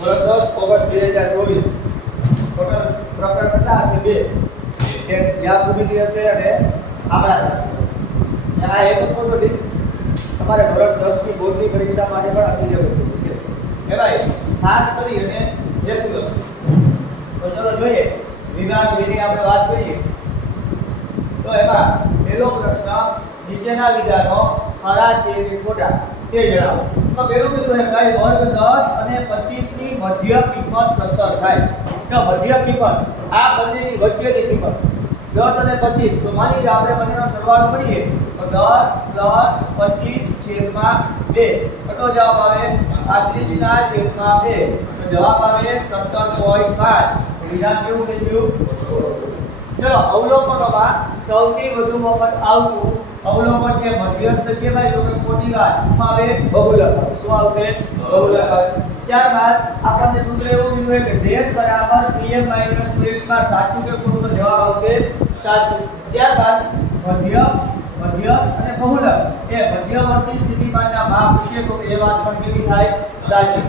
દસ ઓગસ્ટ બે હજાર ચોવીસ ટોટલ પ્રકરણ કેટલા હશે? બે. યાદ હશે અને આમળા આ એક જ લિસ્ટ તમારે ધોરણ દસની બોર્ડની પરીક્ષા માટે પણ આપી દેવું. છે એમાંય ખાસ કરી અને હેતુલક્ષી તો ચલો જોઈએ. વિભાગ બેની આપણે વાત કરીએ. તો એમાં પહેલો પ્રશ્ન નીચેના વિધાનો ખરા છે કે ખોટા? તે જણાવો. તો પહેલું કીધું છે કઈ વર્ગ દસ અને પચીસની મધ્ય કિંમત 17 થાય. તો મધ્ય કિંમત, આ બંનેની વચ્ચેની કિંમત, દસ અને 25 તો માની લો આપણે બંનેનો સરવાળો કરીએ, તો 10 25 છેદમાં બે. કેટલો જવાબ આવે? 35 ના છેદમાં બે. તો જવાબ આવે સત્તર હોય પાંચ. બીજા કેવું થઈ ગયું? ચલો, અવલોકનોમાં સૌથી વધુ મફત આવતું અવલોકન કે મધ્યસ્થ છે ભાઈ તો ખોટી વાત. એમાં આવે બહુલક. શું આવશે? બહુલક આવે ત્યારબાદ આપણને સૂત્ર એવું કીધું કે z બરાબર 3m 2x માં સાચું કે ખોટું? જવાબ આવશે સાચું. ત્યારબાદ મધ્ય મધ્યસ્થ અને બહુલક. એ મધ્યવર્તી સ્થિતિમાનના માપ છે તો એ વાત પણ કેવી થાય? સાચી.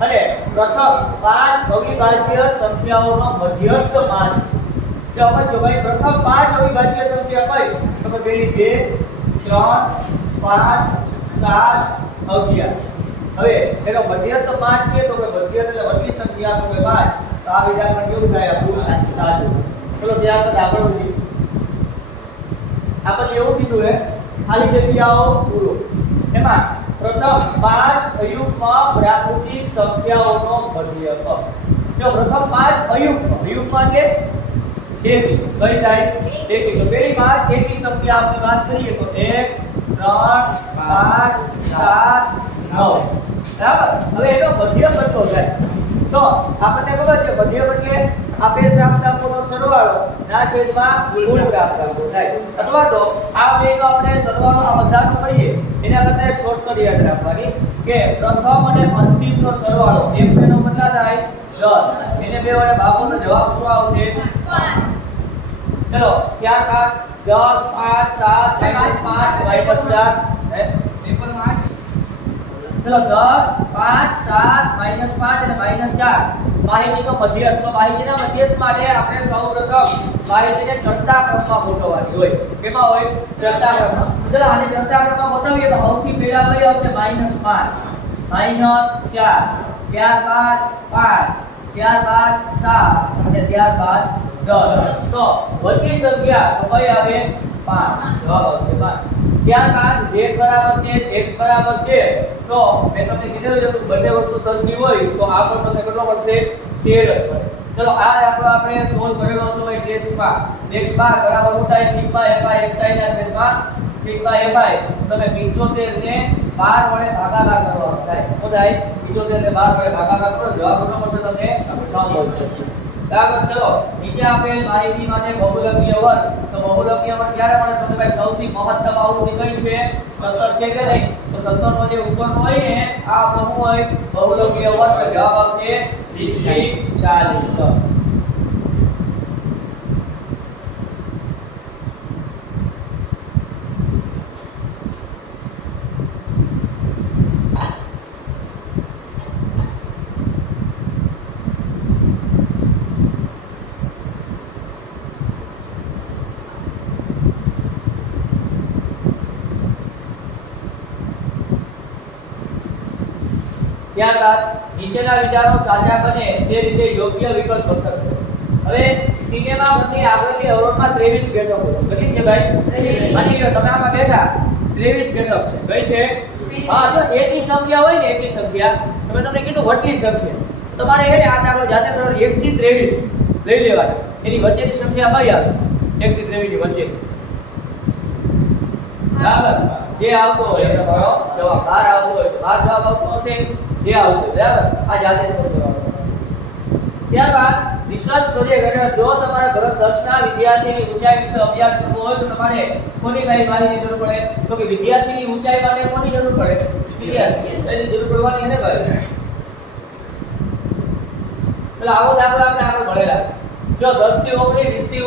અને પ્રથમ પાંચ અવિભાજ્ય સંખ્યાઓનો મધ્યસ્થ માન છે. જો સમજો ભાઈ પ્રથમ પાંચ અવિભાજ્ય સંખ્યા કઈ? તો કે પેલી બે, ત્રણ, પાંચ, સાત, અગિયાર. હવે એનો મધ્યસ્થ પાંચ છે તો કે મધ્યસ્થ એટલે વર્ગી સંખ્યા તો કે પાંચ તો આ વિધાનમાં કેવું થાય? આપણું સાચું. ચલો ત્યાર પછી આગળ વધીએ આપણને એવું કીધું હે, ખાલી જગ્યાઓ પૂરો. એમાં પ્રથમ પાંચ અયુગ્મ પ્રાકૃતિક સંખ્યાઓનો મધ્યક. જો પ્રથમ પાંચ અયુગ્મ અયુગ્મ છે એકી કઈ થાય એક તો પેલી પાંચ એકી સંખ્યા આપણે વાત કરીએ તો 1 3 5 7 9 બરાબર? હવે એનો મધ્ય કેટલો થાય તો આપણને ખબર છે મધ્યક એટલે આપેલ પ્રાપ્તાંકોનો સરવાળો ના છેદમાં કુલ પ્રાપ્તાંકો થાય. અથવા તો આ બેનો આપણે સરવાળો આ બધાનો કરીએ, એના કરતા એક શોર્ટકટ યાદ રાખવાની કે પ્રથમ અને અંતિમનો સરવાળો એક બેનો કેટલા થાય 10 એને બે વડે ભાગોનો જવાબ શું આવશે? ચલો ત્યારબાદ 10 5 7 5 4 હે? પેપરમાં ચલો 10 5 7 5 અને -4 માહિતીનો મધ્યસ્થમાં માહિતીના મધ્યસ્થ માટે આપણે સૌપ્રથમ માહિતીને ચડતા ક્રમમાં ગોઠવવાની હોય. કેમાં હોય? ચડતા ક્રમમાં. ચલો આને ચડતા ક્રમમાં ગોઠવીએ તો સૌથી પહેલા કઈ આવશે? -5 -4 ત્યારબાદ 5 ત્યારબાદ સાત અને ત્યારબાદ દસ. તો વધતી સંખ્યા તો કઈ આવે? પાંચ. જવાબ આવશે. પાંચ. ત્યારબાદ z બરાબર છે, x બરાબર છે. તો મેં તમને કીધું કે બંને વસ્તુ સરખી હોય, તો આ પણ તમને કેટલો મળશે? તેર જ મળે. ચલો, આ દાખલો આપણે સોલ્વ કરેલો હતો ભાઈ ટેસ્ટમાં બાર બરાબર ઉઠાય સિગ્મા fi xi ના છેદમાં. સિગ્મા fi તમે 75 ને 12 વડે ભાગાકાર કરવાનો થાય 75 ને 12 વડે ભાગાકાર કરો, જવાબ કેટલો મળશે તમને 6 મળશે. બરાબર? ચલો, નીચે આપેલ માહિતી માટે બહુલકીય વર્ગ તો બહુલકીય વર્ગ ક્યારે મળે તો ભાઈ સૌથી મહત્તમ આવૃત્તિ કઈ છે? 17 છે કે નહીં? તો 17 નો જે ઉપરનો હોય ને, આ આપણો હોય બહુલકીય વર્ગ જવાબ આવશે 20 40 ત્યારબાદ નીચેના વિચારો સાચા બને તે રીતે યોગ્ય વિકલ્પ પસંદ કરો. હવે સિનેમા બંને આગળની અવરોધમાં 23 બેઠકો છે. કેટલી છે ભાઈ? માની લો તમે આમાં બેઠા. 23 બેઠક છે. કઈ છે? હા જો એકી સંખ્યા હોય ને એકી સંખ્યા તમે તમને કીધું વટલી સંખ્યા. તમારે એને આ દાખલો જાતે કરો 1 થી 23 લઈ લેવાની. એની વચ્ચેની સંખ્યા કઈ આવે? 1 થી 23 ની વચ્ચે બરાબર. જે આવતો હોય એ તમારો જવાબ. બાર આવતો હોય તો જવાબ આવતો હશે. જે આવતું, બરાબર? આ જાતે ત્યારબાદ રિસર્ચ પ્રોજેક્ટ એટલે જો તમારે ધોરણ 10 ના વિદ્યાર્થીની ઊંચાઈ વિશે અભ્યાસ કરવો હોય તો તમારે કોની કઈ માહિતી જરૂર પડે? તો કે વિદ્યાર્થીની ઊંચાઈ માટે કોની જરૂર પડે? વિદ્યાર્થી એની જરૂર પડવાની છે ભાઈ. એટલે આવો દાખલો આપણે આગળ ભણેલા. જો 10 થી 19 20 થી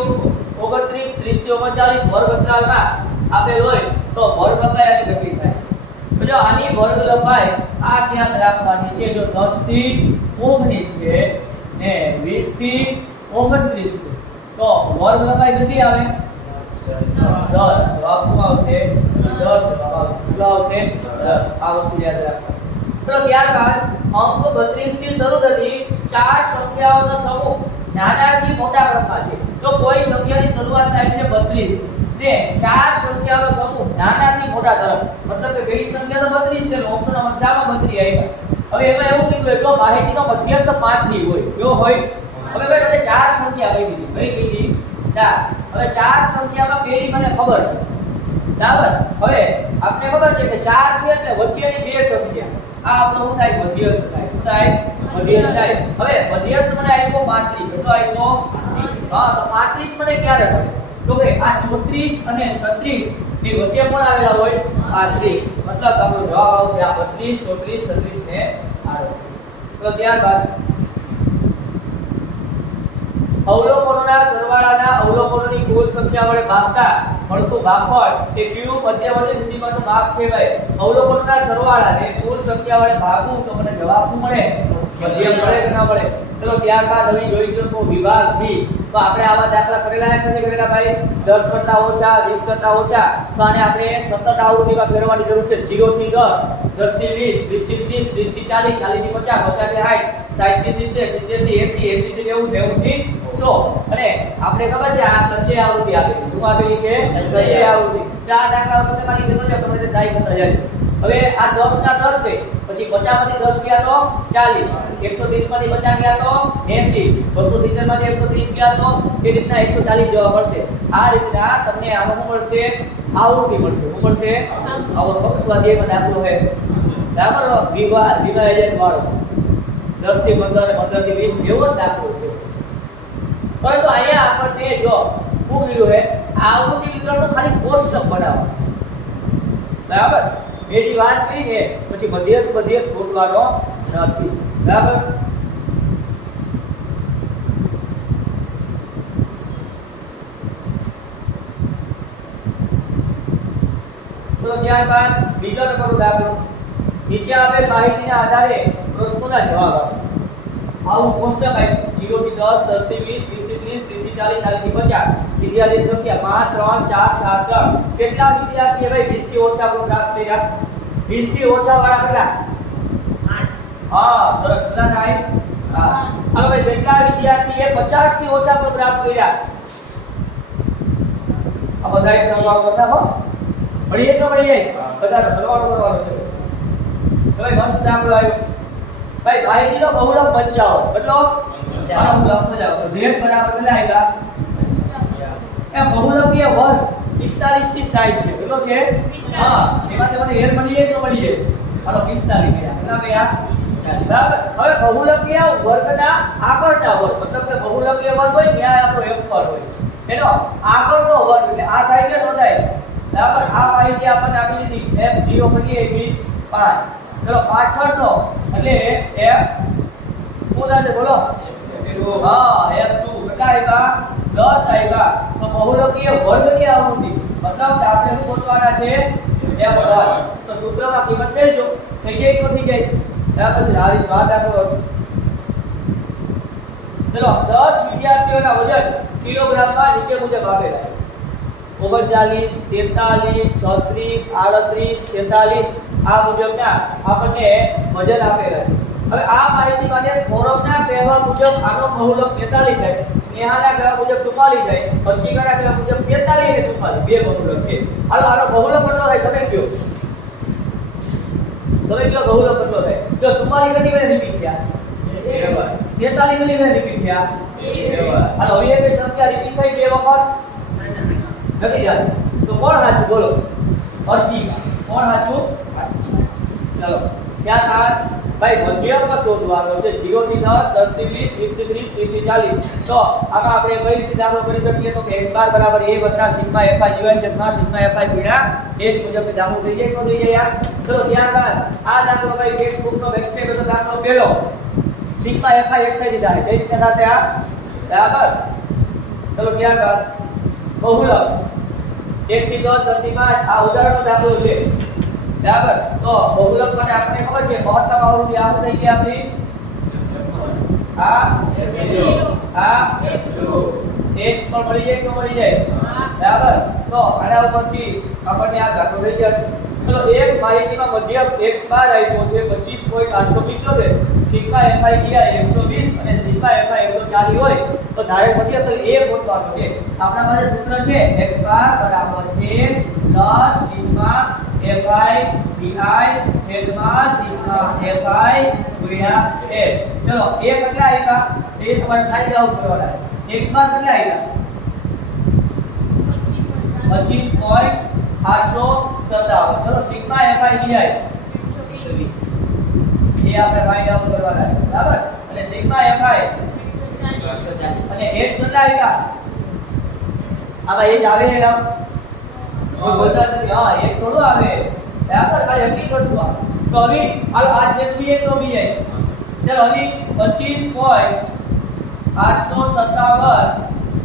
29 30 થી 39 વર્ગ અંતરાલમાં આપેલ હોય તો વર્ગ અંતરાલની ગતિ થાય. તો જો આની વર્ગ લંબાઈ આ યાદ રાખવાની છે જો 10 થી 19 છે ને 20 થી 29 છે. તો વર્ગ લંબાઈ કેટલી આવે? 10 જવાબ શું આવશે? 10 જવાબ. કેટલો આવશે? 10 આ વસ્તુ યાદ રાખવાની. તો ત્યારબાદ અંક 32 થી શરૂ થતી ચાર સંખ્યાઓનો સમૂહ નાનાથી મોટા ક્રમમાં છે. તો કોઈ સંખ્યાની શરૂઆત થાય છે 32 ને ચાર સંખ્યાનો સમૂહ નાનાથી મોટા તરફ, મતલબ કે પહેલી સંખ્યા તો 32 છે ઓપ્શનમાં ચારમાં 32 આવ્યા હવે એમાં એવું કીધું જો માહિતીનો મધ્યસ્થ 5 ની હોય, જો હોય. હવે ભાઈ મને ચાર સંખ્યા કહી દીધી કઈ કીધી ચાર. હવે ચાર સંખ્યામાં પહેલી મને ખબર છે. બરાબર? હવે આપણે ખબર છે કે ચાર છે એટલે વચ્ચેની બે સંખ્યા. આ આપણો શું થાય? મધ્યસ્થ થાય. શું થાય? મધ્યસ્થ થાય. હવે મધ્યસ્થ મને આપ્યો 35 કેટલો આપ્યો? હા, તો 35 મને ક્યારે મળે તો કે આ 34 અને 36 ની વચ્ચે પણ આવેલા હોય 35 મતલબ આપણો જવાબ આવશે આ 32 34 36 ને 38 તો ત્યારબાદ અવલોકનોના સરવાળાના અવલોકનોની કુલ સંખ્યા વડે ભાગતા મળતું ભાગફળ એ કયું મધ્યવર્તી સ્થિતિમાનનું માપ છે ભાઈ. અવલોકનોના સરવાળાને કુલ સંખ્યા વડે ભાગવું તો મને જવાબ શું મળે? મધ્યમ મળે કે મળે ચલો ત્યારબાદ અમે જોઈ લો વિભાગ બી. તો આપણે આવા દાખલા કરેલા નથી કરેલા ભાઈ? 10 કરતા ઓછા 20 કરતા ઓછા. તો આને આપણે સતત આવૃત્તિમાં ફેરવવાની જરૂર છે. 0 થી 10 10 થી 20 20 થી 30 30 થી 40 40 થી 50 50 થી 60 60 થી 70 80 80 થી 90 90 થી 100 અને આપણે ખબર છે આ સંચય આવૃત્તિ આપેલી. છે શું આપેલી છે? સંચય આવૃત્તિ. આ દાખલા તમને મારી ગયો તમે ટ્રાય કરતા જાજો હવે આ 10 ના 10 ગઈ પછી 50 માંથી 10 ગયા તો 40 130 માંથી 50 ગયા તો 80 270 માંથી 130 ગયા તો એ રીતના 140 જેવા મળશે. આ રીતના તમને આમાં શું મળશે? આવૃત્તિ મળશે. શું મળશે? આવો સ્વાધ્યાયમાં દાખલો છે. બરાબર? વિવાહ વિવાહ એજન્ટ વાળો. 10 થી 15 અને 15 થી 20 જેવો દાખલો છે. પરંતુ અહીંયા આપણને જો શું કીધું છે? આવૃત્તિ વિતરણનો ખાલી કોષ્ટક બનાવવાનો બરાબર? મેં વાત કરી ને પછી મધ્યસ્થ મધ્યસ્થ ગોઠવાનો નથી. બરાબર? તો ત્યારબાદ બીજો નંબરનો દાખલો નીચે આપેલ માહિતીના આધારે પ્રશ્નોના જવાબ આપો. આવું કોષ્ટક આપ્યું 0 થી 10 10 થી 20 20 થી 30 30 થી 40 40 થી 50 વિદ્યાર્થીની સંખ્યા 5 3 4 7 3 કેટલા વિદ્યાર્થીએ ભાઈ 20 થી ઓછા ગુણ પ્રાપ્ત કર્યા? 20 થી ઓછા વાળા કેટલા? હા સરસ કેટલા થાય? હા. હવે ભાઈ કેટલા વિદ્યાર્થીએ 50 થી ઓછા ગુણ પ્રાપ્ત કર્યા? આ બધાય સરવાળો કરતા હો. ભણીએ તો ભણીએ? બધાનો સરવાળો કરવાનો છે. તો ભાઈ મસ્ત દાખલો આવ્યો ભાઈ માહિતીનો બહુલક 55 કેટલો ચાલો હું લખતો જાઉં તો z બરાબર કેટલા આવ્યા એ બહુલકીય વર્ગ 45 થી 60 છે. કેટલો છે? હા એમાં તમને એર મળી જાય તો મળી જાય હાલો 45 ગયા કેટલા ગયા બરાબર? હવે બહુલકીય વર્ગના આગળના વર્ગ મતલબ કે બહુલકીય વર્ગ હોય ત્યાં આપણો f પર હોય. એનો આગળનો વર્ગ એટલે આ થાય કે નો થાય? બરાબર? આ માહિતી આપણને આપી દીધી. f0 કરીએ એટલે 5 ચલો, પાછળનો. એટલે f શું બોલો? હા f2 કેટલા આવ્યા 10 આવ્યા. તો બહુલકીય વર્ગની આવૃત્તિ મતલબ કે આપણે શું ગોતવાના છે? f1 તો સૂત્રમાં કિંમત મેળજો. થઈ ગઈ તો થઈ જાય ત્યાર પછી આ રીત વાત દાખલો ચલો 10 વિદ્યાર્થીઓના વજન કિલોગ્રામમાં નીચે મુજબ આપેલા છે. ઓગણચાલીસ તેતાલીસ છત્રીસ આડત્રીસ છેતાલીસ આ મુજબના આપણને વજન આપેલા છે. હવે આ માહિતી માટે ફોરમના કહેવા મુજબ આનો બહુલક 43 થાય. સ્નેહાના કહેવા મુજબ 44 થાય. હર્ષિકાના કહેવા મુજબ 43 અને 44 બે બહુલક છે. હાલો આનો બહુલક કેટલો થાય? તમે કયો તમે કયો બહુલક કેટલો થાય? જો 44 કેટલી મેં રિપીટ થયા. 43 કેટલી મેં રિપીટ થયા. હાલો હવે એ સંખ્યા રિપીટ થઈ બે વખત. નથી જાત તો કોણ સાચું બોલો. અર્ચિકા કોણ સાચું ચાલો. ક્યાં થાય ભાઈ મધ્યક શોધવાનો છે. 0 થી 10 10 થી 20 20 થી 30 30 થી 40 તો આમાં આપણે કઈ રીતે દાખલો કરી શકીએ? તો કે x બાર બરાબર a વત્તા સિગ્મા fi જીવન છેદમાં સિગ્મા fi ગુણ્યા 1 મુજબ દાખલો થઈ જાય તો થઈ જાય યાર? ચલો, ત્યારબાદ આ દાખલો ભાઈ ટેક્સ્ટ નો વ્યક્તિગત દાખલો પેલો. સિગ્મા fi xi દીધા કઈ રીતે થશે આ? બરાબર? ચલો, ત્યારબાદ બહુલક એક થી દસથી આ ઉદાહરણનો દાખલો છે. બરાબર? તો બહુલક માટે આપણને ખબર છે મહત્તમ આવૃત્તિ આ થઈ ગઈ આપણી? આ આ h પણ મળી જાય કે મળી જાય? બરાબર? તો આના ઉપરથી આપણને આ દાખલો થઈ જશે ચલો, એક માહિતીમાં મધ્યક x બાર આપ્યો છે 25.875 સિગ્મા fi ડી 120 અને સિગ્મા fi 140 હોય, તો ધારે મધ્યક એ ગોતવાનું છે. આપણા પાસે સૂત્ર છે, x બાર બરાબર a plus sigma fi di છેદમાં સિગ્મા fi ગુણ્યા h. ચલો a કેટલા આપ્યા? એ તમારે ખાલી જવાબ કરવાના x બાર કેટલા આપ્યા? પચીસ પોઈન્ટ આઠસો સત્તાવન. ચલો સિગ્મા એફઆઈ ડીઆઈ એ આપણે ફાઇન્ડ આઉટ કરવાના છે, બરાબર? અને સિગ્મા એફઆઈ અને એચ કેટલા આવ્યા આમાં એજ આવે ને કામ કોઈ બોલતા નથી. હા એક થોડું આવે. બરાબર? ખાલી હકીકત કરશું આ. તો હવે, હાલો, આ છે બી એ તો બી ચાલો, હવે પચીસ પોઈન્ટ આઠસો સત્તાવન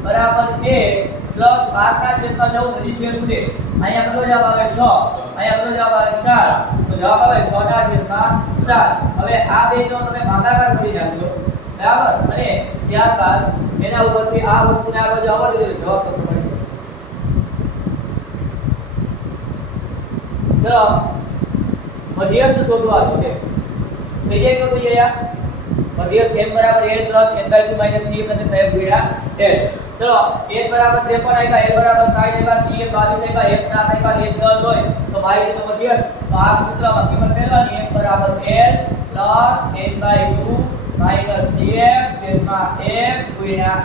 બરાબર 1 પ્લસ બારના છેદમાં જવું નથી છેદ ઉડે. અહીંયા કેટલો જવાબ આવે 6 અહીંયા કેટલો જવાબ આવે 7 તો જવાબ આવે 6 ના છેદમાં 7 હવે આ બે નો તમે ભાગાકાર કરી નાખજો. બરાબર? અને ત્યારબાદ એના ઉપરથી આ વસ્તુને આગળ જવા દો જવાબ તમને મળી જશે. ચલો. મધ્યસ્થ શોધવાનું છે. થઈ જાય કે થઈ જાય મધ્યસ્થ m બરાબર l n by 2 c plus n ચલો n બરાબર 53 આપ્યા l બરાબર 60 આપ્યા c 22 આપ્યા f 7 આપ્યા l 10 હોય તો ભાઈ તો મધ્યસ્થ તો આ સૂત્રમાં કિંમત મેળવવાની m બરાબર l n 2 minus cf f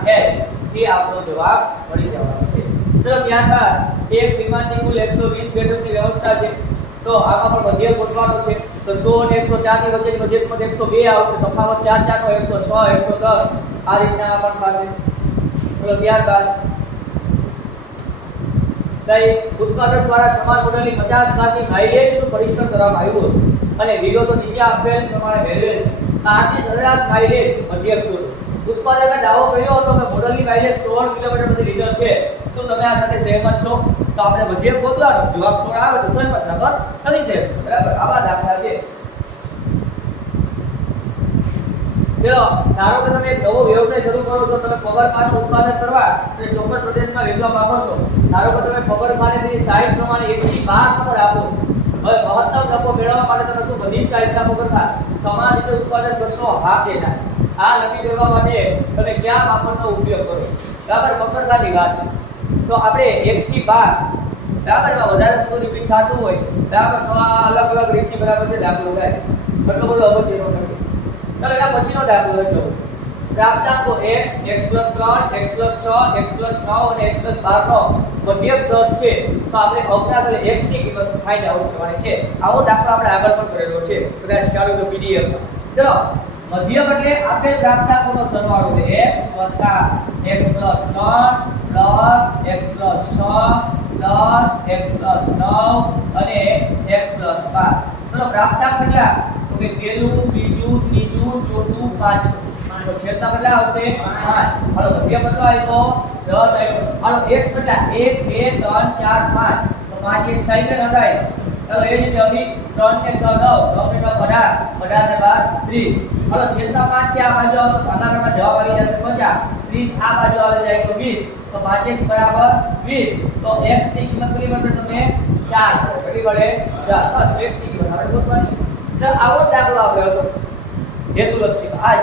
h. એ આપણો જવાબ મળી જવાનો છે. ચલો ત્યારબાદ એક વિમાનની કુલ 120 બેઠકની વ્યવસ્થા છે. તો આમાં પણ છે. તો 100 અને 104 ની વચ્ચેની મધ્ય કિંમત 102 આવશે. તફાવત 4 4 નો 106 110 આ રીતના આપણ પાસે ચલો ત્યારબાદ કઈ ઉત્પાદક દ્વારા સમાન મોડેલની 50 કારની માઇલેજનું પરીક્ષણ કરવામાં આવ્યું હતું અને વિગતો નીચે આપેલ પ્રમાણે મેળવેલ છે. કારની સરેરાશ માઇલેજ મધ્યક ઉત્પાદકે દાવો કર્યો હતો કે મોડલની 16 કિલોમીટર પ્રતિ તમે આ સહેમત છો? તો આપણે મધ્યક ગોતવાનો જવાબ સોળ આવે તો સહેમત નંબર કરી છે. બરાબર? આવા દાખલા છે. ચલો ધારો કે તમે નવો વ્યવસાય શરૂ કરો છો, તમે પગરખાનું ઉત્પાદન કરવા અને ચોક્કસ પ્રદેશમાં વેચવા માંગો છો, ધારો કે તમે પગરખાની સાઈઝ પ્રમાણે એક થી 12 નંબર આપો છો. હવે મહત્તમ નફો મેળવવા માટે તમે શું બધી સાઈઝના પગરખાં સમાન રીતે ઉત્પાદન કરશો? હા કે ના? આ નક્કી કરવા માટે તમે કયા માપનનો ઉપયોગ કરો? બરાબર પગરખાની વાત છે. તો આપણે એક થી 12 બરાબર, એમાં વધારે પડતું રિપીટ થતું હોય. બરાબર, તો અલગ અલગ રીતથી બરાબર છે, દાખલો થાય. મતલબ બધો અવધિનો નથી ચાલો એના પછીનો દાખલો જો. પ્રાપ્તાંકો x x 3 x 6 x 9 અને x 12 નો મધ્યક 10 છે, તો આપણે એટલે x ની કિંમત ફાઇન્ડ આઉટ કરવાની છે. આવો દાખલો આપણે આગળ પણ કરેલો છે. કદાચ ખ્યાલ હોયમાં. ચલો. મધ્યક એટલે આપેલ પ્રાપ્તાંકોનો સરવાળો છે x x 3 x x 6 x x 9 અને x 12 ચલો પ્રાપ્તાંક કેટલા? તો કે પહેલું બીજું, ત્રીજું, ચોથું, પાંચમું. તો છેલ્લા કેટલા આવશે 5 હાલો મધ્ય કેટલો આવ્યો 10 આવ્યો હાલો x કેટલા 1 2 3 4 5 તો 5 એક સાઈડે નખાય ચાલો, એ રીતે અહીં 3 ને 6 9 9 ને 9 18 18 ને 12 30 હાલો, છેલ્લા 5 છે, આ બાજુ આવો તો ભાગાકારમાં જવાબ આવી જશે 50 30 આ બાજુ આવે જાય તો 20 તો 5x બરાબર 20 તો x ની કિંમત કેટલી મળશે તમને 4 કેટલી વડે ચાર. બસ x ની કિંમત આપણે ગોતવાની. તો આવો દાખલો આપ્યો હતો હેતુલક્ષી આજ.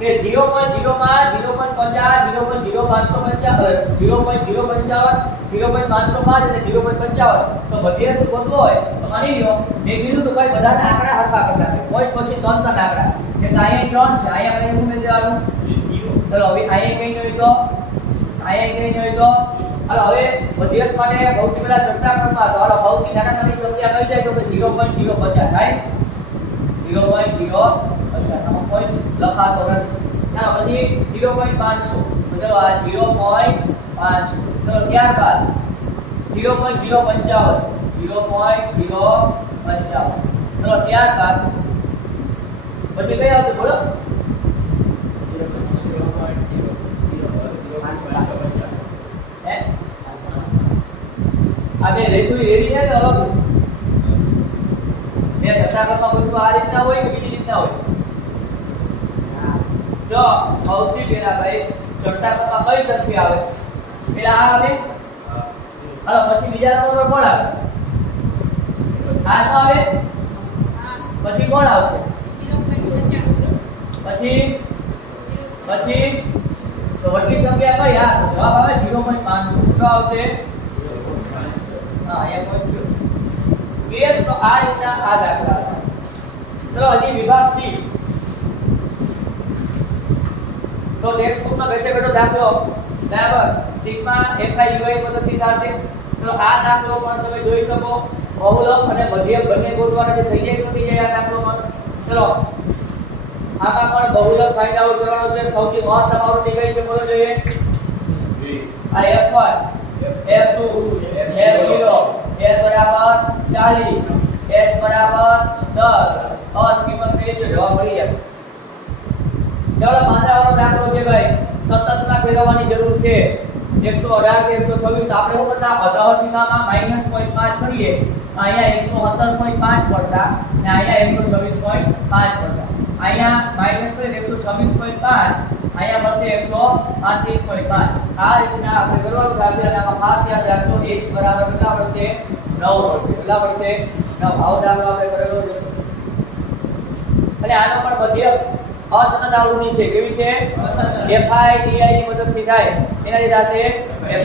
કે 0.0 માં 0.50 0.0555 0.055 0.505 અને 0.55 તો બધે શું બદલો હોય તો માની લ્યો મેં કીધું તો ભાઈ બધાના આંકડા હરખા કરતા કોઈ પછી ત્રણ ત્રણ આંકડા કે અહીંયા 3 છે. અહીંયા આપણે શું મેં દેવાનું ચલો હવે અહીંયા કઈ નહીં તો? અહીંયા કઈ નહીં તો? હવે મધ્યસ્થ માટે સૌથી પહેલા ચડતા ક્રમમાં તો હાલો સૌથી નાના નાની સંખ્યા કઈ જાય તો કે 0.050 થાય 0.050 આમાં પોઈન્ટ લખાતો નથી. ના, પછી 0.500 મતલબ આ 0.500 તો ત્યારબાદ 0.055 0.055 ચલો ત્યારબાદ પછી કઈ આવશે બોલો? આ બે રેડી છે કે હવે ચડતા ક્રમમાં બધું આ રીતના હોય કે બીજી રીતના હોય? જો, સૌથી પહેલા ભાઈ ચડતા કઈ સંખ્યા આવે? પેલા આ આવે? હાલો પછી બીજા નંબર પર કોણ આવે? આ નો આવે? પછી કોણ આવશે? પછી? પછી? તો વડલી સંખ્યા કઈ? આ જવાબ આવે 0.5 તો આવશે? હા. તો આ રીતના આ દાખલા. ચલો હજી વિભાગ સી તો ટેક્સ્ટ બુકમાં બેઠે બેઠો દાખલો બરાબર સિગ્મા એફઆઈ યુઆઈ થશે તો આ દાખલો પણ તમે જોઈ શકો બહુલક અને મધ્યક બંને ગોતવાના થઈ જાય નથી જાય આ દાખલોમાં ચલો આમાં પણ બહુલક ફાઇન્ડ આઉટ કરવાનો છે સૌથી મહત્તમ આવૃત્તિ છે બોલો જોઈએ આ F1 F2 F0 L બરાબર 40 H બરાબર 10 અસ કિંમત કરી જો જવાબ મળી જશે ચાલો પાંજરાવાનો દાખલો છે ભાઈ સતતના ફેરવવાની જરૂર છે 118 કે 126 તો આપણે શું કરતા અધઃ સીમામાં -0.5 કરીએ અહીંયા 117.5 પડતા અને અહીંયા 126.5 પડતા અહીંયા માઇનસ કરીએ 126.5 અહીંયા મળશે 135.5 આ રીતના આપણે કરવાનું થશે અને આમાં ખાસ યાદ રાખજો h બરાબર કેટલા પડશે 9 પડશે કેટલા પડશે 9 આવો દાખલો આપણે કરેલો છે અને આનો પણ મધ્ય અસતત આવૃત્તિ છે કેવી છે fi di ની મદદથી થાય એના જે થશે fi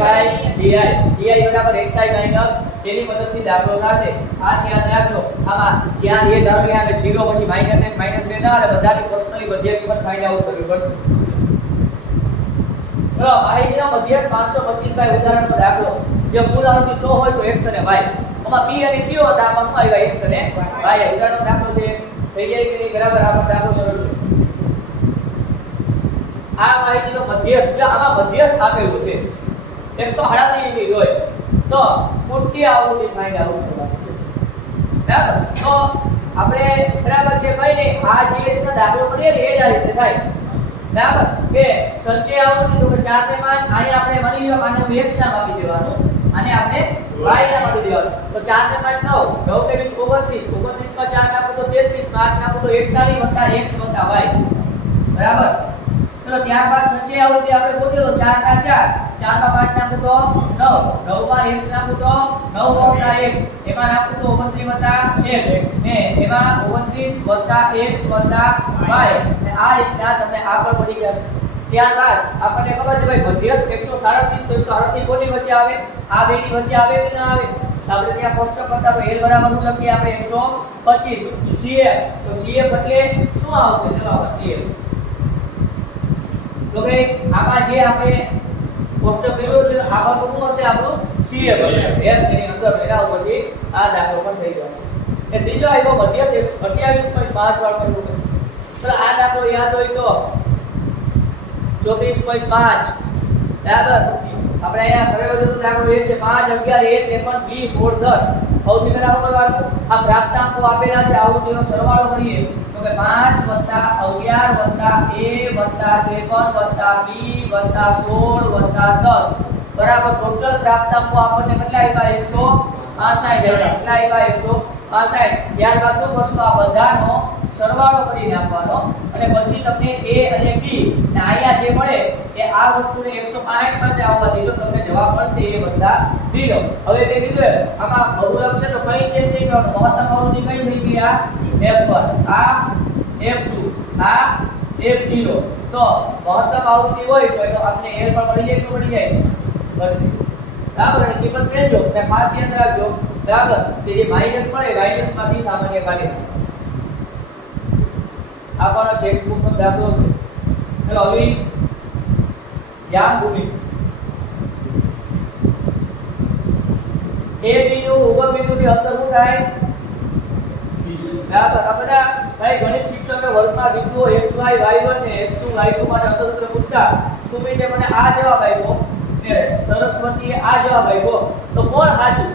di di બરાબર xi માઇનસ તેની મદદથી દાખલો થશે આ છે યાદ રાખજો આમાં જ્યાં એ ધારો કે આપણે 0 પછી માઇનસ 1 માઇનસ 2 ના અને બધાની પર્સનલી મધ્ય કિંમત ફાઇન્ડ આઉટ કરવી પડશે માહિતીનો મધ્યસ્થ 525 બાય ઉદાહરણનો દાખલો. જો કુલ આવૃત્તિ 100 હોય તો x અને y આમાં મધ્યસ્થ આપેલું છે. 138 યુનિટ હોય. તો પૂર્તિ આવૃત્તિ ફાઇન્ડ આઉટ કરવાની બરાબર? તો આપણે બરાબર છે ભાઈ ને આ જે રીતના દાખલો કરીએ ને, એ જ આ રીતે થાય. બરાબર? કે સંચય આવૃત્તિ તો કે 4 ને 5 અહીં આપણે માની લો આને x નામ આપી દેવાનું. અને આપણે y નામ આપી દેવાનું. તો 4 ને 5 9 9 ને 20 29 29 માં 4 નાખો તો 33 માં 8 નાખો તો 41 વત્તા x y બરાબર? ચલો, ત્યારબાદ સંચય આવૃત્તિ આપણે ગોતીએ તો 4 ના 4 4 માં 5 નાખો તો 9 9 માં x નાખો તો 9 વત્તા x એમાં નાખો તો 29 વત્તા x ને એમાં 29 વત્તા x વત્તા y ને આ રીતના તમને આગળ પડી ગયા છે. ત્યારબાદ આપણને ખબર છે ભાઈ, મધ્યસ્થ 137 તો 138 કોની વચ્ચે આવે? આ બેની વચ્ચે આવે કે ના આવે? આપણે ત્યાં કોષ્ટક કરતા તો l બરાબર શું લખીએ આપણે 125 cf તો cf એટલે શું આવશે? ચલો cf તો કે આમાં જે આપણે કોષ્ટક કર્યું છે આગળ તો હશે આપણું CF હશે એમ એની અંદર એના ઉપરથી આ દાખલો પણ થઈ જશે એ ત્રીજો આવ્યો મધ્યસ્થ 28.5 વાર કરવું પડશે તો આ દાખલો યાદ હોય તો 34.5 બરાબર? આપણે અહીંયા કરેલો દાખલો એ છે 5 11 1 53 બી 4 10 સૌથી પહેલા શું વાત આ પ્રાપ્તાંકો આપેલા છે આવૃત્તિનો સરવાળો કરીએ તો કે 5 11 a 53 b 16 10 બરાબર ટોટલ પ્રાપ્તાંકો આપણને કેટલા આવ્યા 165 કેટલા આવ્યા 165 ત્યારબાદ શું કરશો? આ બધાનો સરવાળો કરીને આપવાનો. અને પછી તમને a અને b ને અહીંયા જે મળે એ આ વસ્તુને 165 પાસે આવવા દીધો. તમને જવાબ મળશે એ બધા દીધો હવે મેં કીધું આમાં બહુલક છે તો કઈ છે તે ગયો મહત્તમ આવૃત્તિ કઈ થઈ ગઈ આ? F1 આ f2 આ f0 તો મહત્તમ આવૃત્તિ હોય તો એનો આપણે l પણ મળી જાય તો મળી જાય? 32 બરાબર? અને કિંમત મેળજો અને ખાસ યાદ રાખજો. બરાબર? કે જે માઇનસ મળે માઇનસમાંથી સામાન્ય કાઢી આ પણ ટેક્સ્ટબુક નો દાખલો છે. ચલો, હવે ધ્યાન ભૂમિ એ બિંદુ ઉગમ બિંદુથી અંતર શું થાય? બરાબર. આપણા ભાઈ ગણિત શિક્ષકે વર્ગમાં બિંદુઓ x, y y1 ને x2 y2 માટે અંતરસૂત્ર પૂછતા સુમિતે મને આ જવાબ આપ્યો. ને સરસ્વતીએ આ જવાબ આપ્યો. તો કોણ સાચું?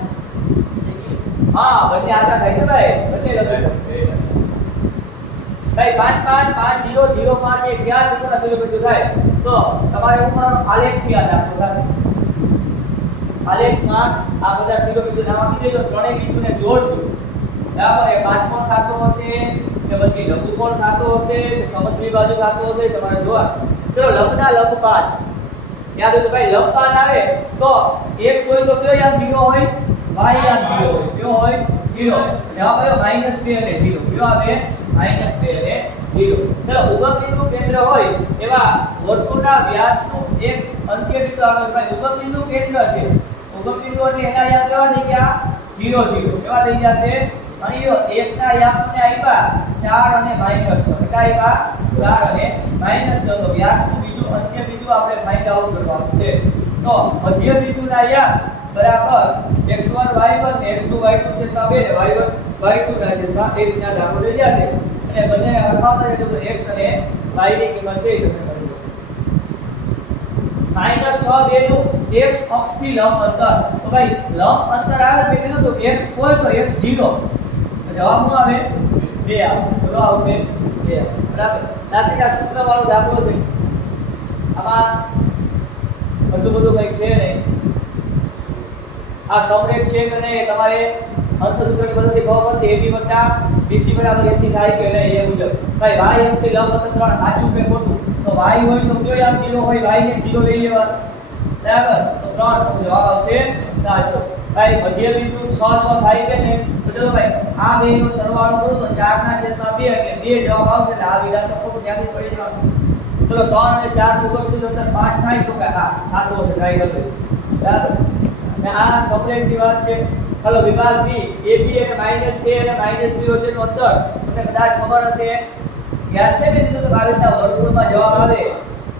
હા, બંને આતા થાય ને ભાઈ. બંને લખી ભાઈ, પાંચ પાંચ પાંચ જીરો જીરો પાંચ એ ક્યાં ત્રિકોણના સૂર્યબિંદુ થાય. તો તમારે હું મારો આલેખથી યાદ રાખવું થશે. આલેખમાં આ બધા શિરોબિંદુ નામ આપી દેજો, ત્રણેય બિંદુને જોડજો. બરાબર? એ કાટકોણ થતો હશે? કે પછી લઘુકોણ થતો હશે? કે સમદ્વિ બાજુ થતો હશે? તમારે જોવા ચલો લંબના પાંચ યાદ હોય તો ભાઈ લંબપાત આવે. તો x હોય તો કયો યામ જીરો હોય? y યામ જીરો. હોય કયો હોય? જીરો. જવાબ આવ્યો -2 અને 0 કયો આવે? -2 એટલે 0 એટલે ઉગમ બિંદુ કેન્દ્ર હોય એવા વર્તુળના વ્યાસનું એક અંત્ય બિંદુ આવે ભાઈ ઉગમ બિંદુ કેન્દ્ર છે. ઉગમ બિંદુ એટલે એના યામ કેવા થઈ ગયા? 0 0 કેવા થઈ ગયા છે અહીં જો એકના યામને આવ્યા 4 અને -6 કેટલા આવ્યા 4 અને -6 તો વ્યાસનું બીજું અંત્ય બિંદુ આપણે ફાઇન્ડ આઉટ કરવાનું છે. તો મધ્ય બિંદુના યામ બરાબર x1 y1 ને x2 y2 છે તો બે y1 y2 છેદમાં એ રીતના દાખલો લઈ જશે અને બંને હરખાવતા તો x અને y ની કિંમત છે એ તમે કરી માઇનસ 6 બેનું x અક્ષથી લંબ અંતર. તો ભાઈ, લંબ અંતર આવે મેં કીધું તો x હોય તો x 0 જવાબ શું આવે? 2 આવશે. ચલો આવશે 2 બરાબર. દાખલા આ સૂત્ર વાળો દાખલો છે. આમાં બધું બધું કંઈક છે નહીં આ સમરેખ છે અને નહીં એ તમારે અંતસૂત્રની મદદથી ખબર પડશે AB વત્તા BC બરાબર AC થાય કે નહીં એ મુજબ. ભાઈ, y અક્ષથી લંબ અંતર ત્રણ સાચું કે ખોટું. તો y હોય તો કયો આમ જીરો હોય? Y ને જીરો લઈ લેવા બરાબર? તો ત્રણ તો જવાબ આવશે સાચો. ભાઈ, મધ્ય બિંદુ 6 6 થાય કે નહીં? તો ચલો ભાઈ, આ બેનો સરવાળો કરું તો 4 ના છેદમાં 2 એટલે 2 જવાબ આવશે એટલે આ વિધાન તો ખોટું ત્યાંથી પડી જવાનું. ચલો 3 અને 4 નું ઉગમ બિંદુ અંતર 5 થાય તો કે હા સાચું હશે ટ્રાય બરાબર? આ આ ની વાત છે. ચાલો વિભાગ બી AB અને માઇનસ a અને b વચ્ચેનો અંતર તમને કદાચ ખબર હશે. યાદ છે કે તો આ રીતના વર્ગમૂળમાં જવાબ આવે?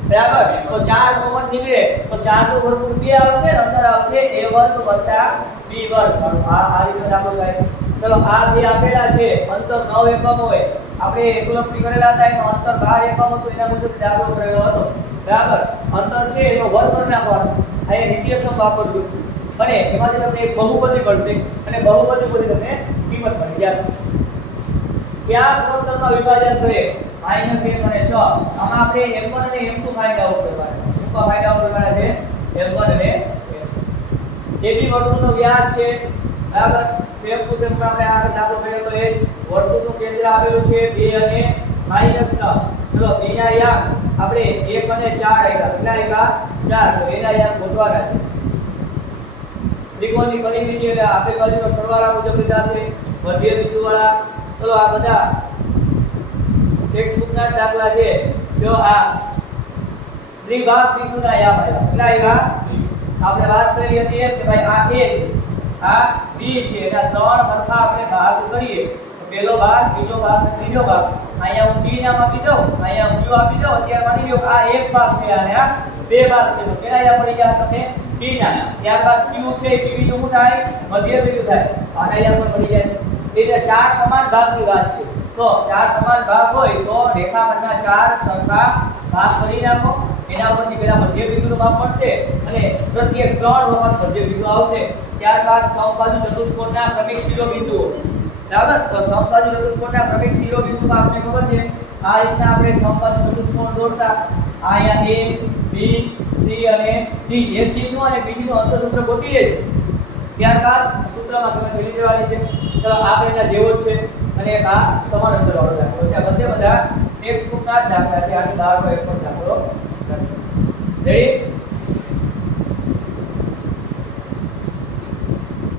બરાબર. તો 4 કોમન નીકળે. તો 4 નું વર્ગમૂળ 2 આવશે અને અંતર આવશે a વર્ગ વત્તા b વર્ગ. આ આ રીતે દાખલો થાય. ચલો, આ બે આપેલા છે. અંતર 9 એકમ હોય. આપણે એકલક્ષી કરેલા હતા. એનો અંતર 12 એકમ હતું. એના મુજબ દાખલો કરેલો હતો. બરાબર. અંતર છે, એનો વર્ગ કરી નાખવાનો. દ્વિતીય સમ વાપરજો. અને એમાંથી તમને એક બહુપદી મળશે અને બહુપદી પછી તમને કિંમત મળી. યાદ ક્યાં ગુણોત્તરમાં વિભાજન કરે માઇનસ એમ અને છ. આમાં આપણે m1 અને m2 ફાઇન્ડ આઉટ કરવાના શું ફાઇન્ડ આઉટ કરવાના છે. M1 અને m2 AB વર્તુળનો વ્યાસ છે. બરાબર? સેમ ટુ સેમ આપણે આ દાખલો કર્યો તો એ વર્તુળનું કેન્દ્ર આવેલું છે બે અને માઇનસ 3 ચલો b ના આપણે એક અને ચાર આવ્યા કેટલા આવ્યા ચાર. તો એના યામ ગોતવાના છે. ત્રિકોણની પરિમિતિ એટલે આપેલ બાજુનો સરવાળા મુજબ છે મધ્ય બિંદુ વાળા ચલો આ બધા ટેક્સ્ટ ના દાખલા છે. જો આ દ્વિભાગ બિંદુના યામ આવ્યા. કેટલા આવ્યા? આપણે વાત કરી હતી કે ભાઈ આ A છે. આ B છે. એટલે ત્રણ સરખા આપણે ભાગ કરીએ. તો પહેલો ભાગ, બીજો ભાગ, ત્રીજો ભાગ. અહીંયા હું B નામ આપી દઉં. અહીંયા હું U આપી દઉં. અત્યારે માની લો આ એક ભાગ છે અને આ બે ભાગ છે. તો કેટલા પડી ગયા તમને? B નાના ત્યારબાદ ક્યુ છે પીવી નું થાય? મધ્ય બિંદુ થાય. યામ પણ પડી જાય. એ ચાર સમાન ભાગની વાત છે. તો ચાર સમાન ભાગ હોય તો રેખાખંડના ચાર સરખા ભાગ કરી નાખો. એના ઉપરથી પેલા મધ્ય બિંદુનું માપ પડશે અને પ્રત્યેક ત્રણ વખત મધ્ય બિંદુ આવશે. ત્યારબાદ સમબાજુ ચતુષ્કોણના ક્રમિક શિરોબિંદુઓ. બરાબર? તો સમબાજુ ચતુષ્કોણના ક્રમિક શિરોબિંદુમાં આપણે ખબર છે? આ રીતના આપણે સમબાજુ ચતુષ્કોણ દોરતા. અહીંયા એ બી સી અને ડી એ સી નું અને B નું અંતઃસૂત્ર ગોતી છે ત્યારબાદ સૂત્રમાં તમે જોઈ લેવાની છે. તો આ બેના જેવો જ છે અને એક આ સમાન અંતર વાળો દાખલો છે. આ બધે બધા ટેક્સ્ટ બુકના જ દાખલા છે. આની બહારનો એક પણ દાખલો નથી.